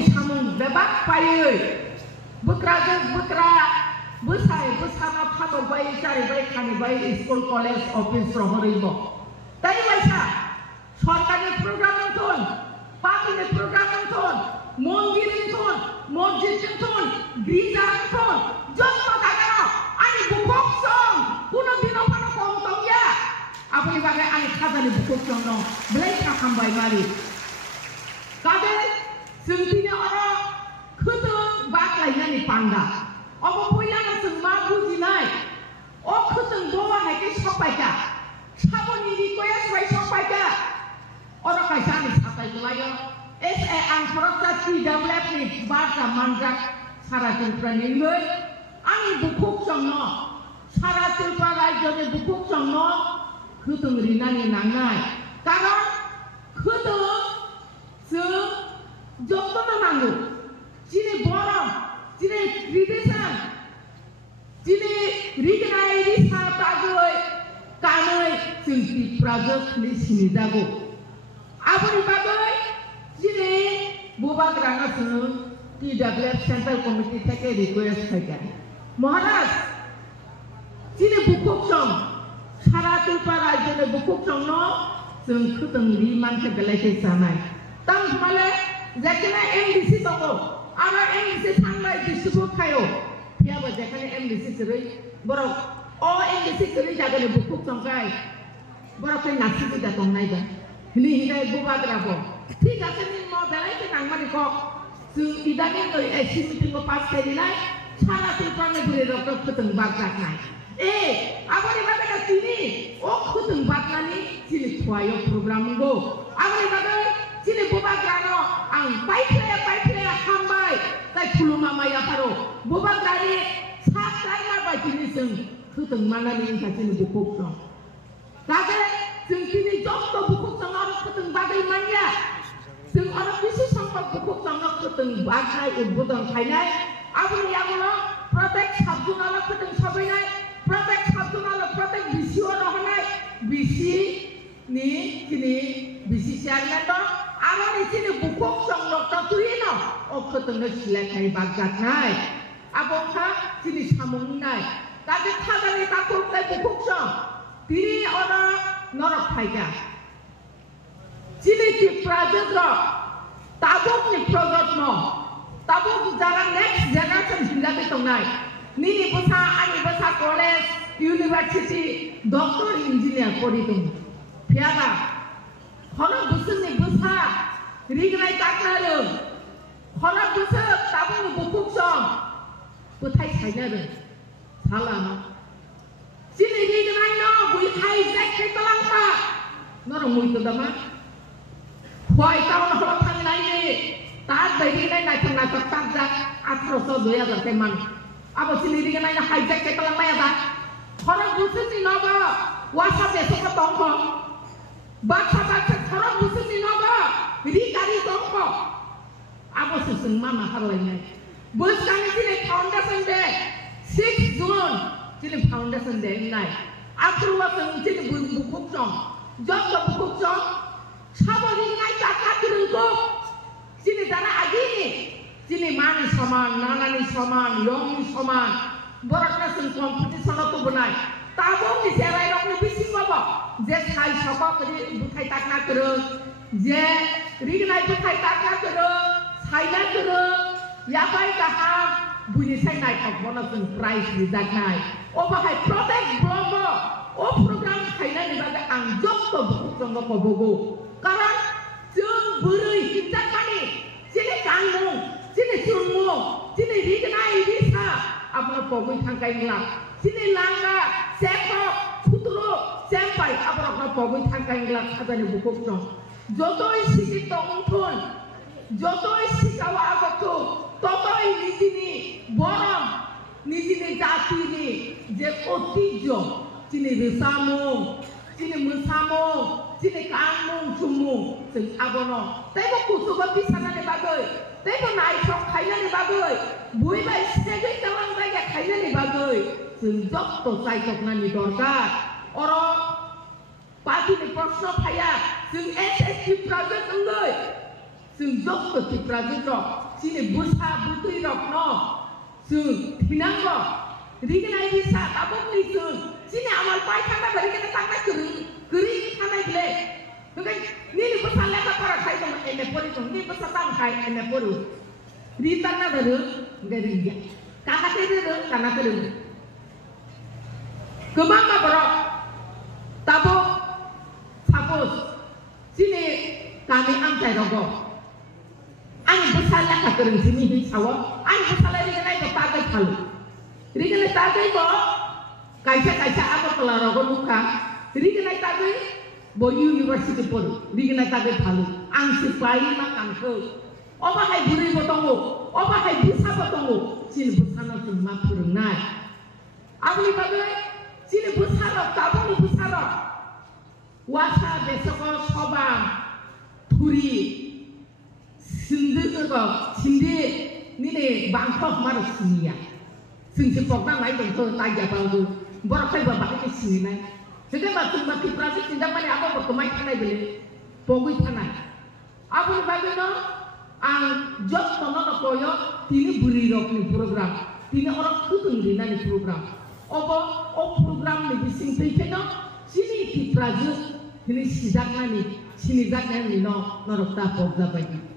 Samung bebak payui, bekerja besar bersama kamu bayi cari bayi kami bayi school college office rohoribo. Tapi macam सरकारनि program नोंथोन, पार्टीनि program नोंथोन, मंदिर नोंथोन, मस्जिद नोंथोन, गिर्जा नोंथोन, जत्त जायगा आनि बुखक सं, कुनो दिनाव फानो कम दंया, आपनि बागै आनि खाजानि बुखक सं दं, बेलाय खाखामबाय मारि. कादे जोंथिनि अरा खोदों बाख्लायनानै पान्दा, अब फैलाना जों मा बुजिनाय, अ खोदों बावा हायके सपायका, साबनि रिक्वेस्ट बाय सपायका. Orang kaya ni sampai kelayo, ang proses PWF ni bahasa manjak syarat training ang bukuk songno, syarat terpakai jadi bukuk songno, kutung rinani nangai, karena kutung se jokto nangu, cini boram, cini ridesan, cini rigenai risa tagoy, kanai cini project ni sini dago. Apa dipakai? Jadi buat kerana sunu PWF Central Committee take request saja. Maharaj, jadi bukuk song, syarat upara jadi bukuk song no, sengku tengri man segalai kesanai. Tang malah, jadinya MDC toko, ada MDC tanggai disebut kayo, dia berjadinya MDC seri, borok, MDC seri jaga bukuk song kai, borok kan nasi tu jatuh naik dah. Ini hingga buat apa? Tiga seni mau belai ke nang mari kok. Idane noi meeting ko pas kali nai. Cara tumpang ni boleh doktor keteng bakat nai. Apa ni bagai sini? Keteng bakat ni sini tuayo program go. Apa ni bagai sini buat kerana ang baik le hambai. Tai puluh mama ya paro. Buat kerana sakar baik ini seng keteng mana ni sini bukuk so. Kata Sini jokto bukuk sang orang keteng bagai manja, sing orang bisu sampai bukuk sang orang keteng bagai ubudang kainai, apa ni yang orang protek sabtu nala keteng sabai nai, protek sabtu nala protek bisu orang nai, bisi ni sini bisi siaran dong, apa ni sini bukuk sang doktor tuino, keteng nak silek nai bagat nai, apa kah sini samung nai, tapi kagak ni takut nai bukuk sang, diri orang Norok kaya, cili di project roh, tabuk ni project no, tabuk jalan next generation hingga ke tengah. Ni besar college, university, doktor, engineer kori tu. Piada, kalau besar ni besar, rigai takna le, kalau besar tabuk ni bukuk song, betai saya le, salah no. Sini di kenai no, bui kai zek ke telang ka, norang mui tu dama. Koi kau nak orang tang nai ni, tak bagi nai nai tang nai tak zak, atro so doya berteman. Apa sini di kenai na kai zek ke telang maya tak? Orang busi ni naga, wasa besok ke tongko, baca orang busi ni naga, beri kari tongko. Apa susun mama harlainya? Bus kami sini foundation day, 6 June. Jadi foundation day nai, aku waktu jadi bukuk song, job bukuk song, sabari nai kakak terungku, jadi darah agi, jadi mani saman, nangani saman, yomi saman, berakna sen kompetisi tu benai, tabung ni serai orang ni bising apa, je kai sabak kiri bukai takna terus, je rignai bukai takna terus, saya terus, ya baik kaham. Bunyi saya naik ke mana pun price di dagnai. Bahai protect Bromo. Program kainan ni bagai anjok tu buku tengok bogo. Karena jeng beri kita kani, sini kanggung, sini sunmung, sini rignai bisa. Apa pogoi tangkai ngelak, sini langga, sepok, putro, sampai apa pogoi tangkai ngelak ada di buku tengok. Jotoi sini tongtun, jotoi sini kawa apa tu. Totoi ni sini boram, ni sini jati ni, je otijo, sini besamu, sini musamu, sini kamu cumu, sini abono. Tapi kutu bagi sana ni bagai, tapi naik sok kaya ni bagai, bui bayi segi kalang bayi kaya ni bagai, sini jok to sai sok nani dorka, orang pagi ni prosno kaya, sini SSC project enggak. जों जब तिप्राजों सिनि बुसा बुतुइ रखनो जों थिनांगो रिगनाय बिसा ताबुकनि जों सिनि आमाल पाइ थाना बरिगना तांना करि थानाय बिले ओंखाय निनि बुसा लेखा फरा खाय दं एने परि दं नि बुसा तां खाय एने परि रिताना दरो गरिया काना तेरो काना तेरो गोबां माबरो Tabo suppose sini kami angkai rogo ang besarlah katereng sini hisawa ang besarlah rigenai ko tagai palu rigenai tagai ko kaisa apa kelar rogo muka rigenai tagai bo university pun rigenai tagai palu ang sipai makang ko oba hai buri botongo oba hai bisa botongo sini besarlah semua perenai abli bagai sini besarlah tabung besarlah wasa besok sobam turi sindi nini bangkok marus sinia sing sepok nang naik dong taja bangku borok bapak ini sini naik jadi mati proses tindak mana apa berkemai tanah beli pokoknya tanah apa nih bagaimana ang job tono koyo tini beri rok nih program tini orang kutung di nani program apa program nih bising penceno sini di proses ini sidang nani sini gat nani no norok ta pokda bagi